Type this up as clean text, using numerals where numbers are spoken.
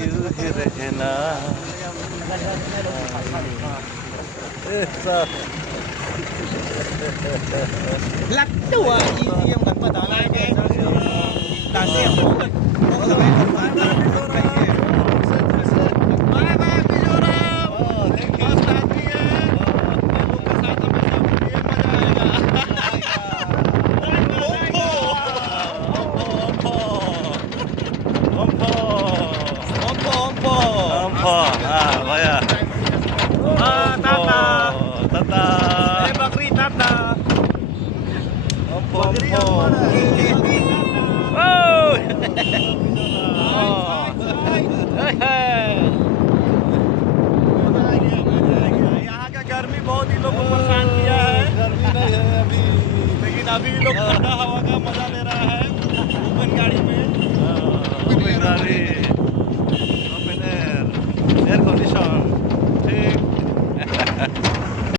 यूं ही रहना। lắc đùa gì em cần bắt đầu lại cái là xem có là cái phần má यहाँ का गर्मी बहुत ही लोग को परेशान किया है। गर्मी नहीं है अभी, लेकिन अभी लोग ठंडा हवा का मजा ले रहा है ओपन गाड़ी में। ओपन गाड़ी, ओपन एयर, एयर कंडीशन, ठीक।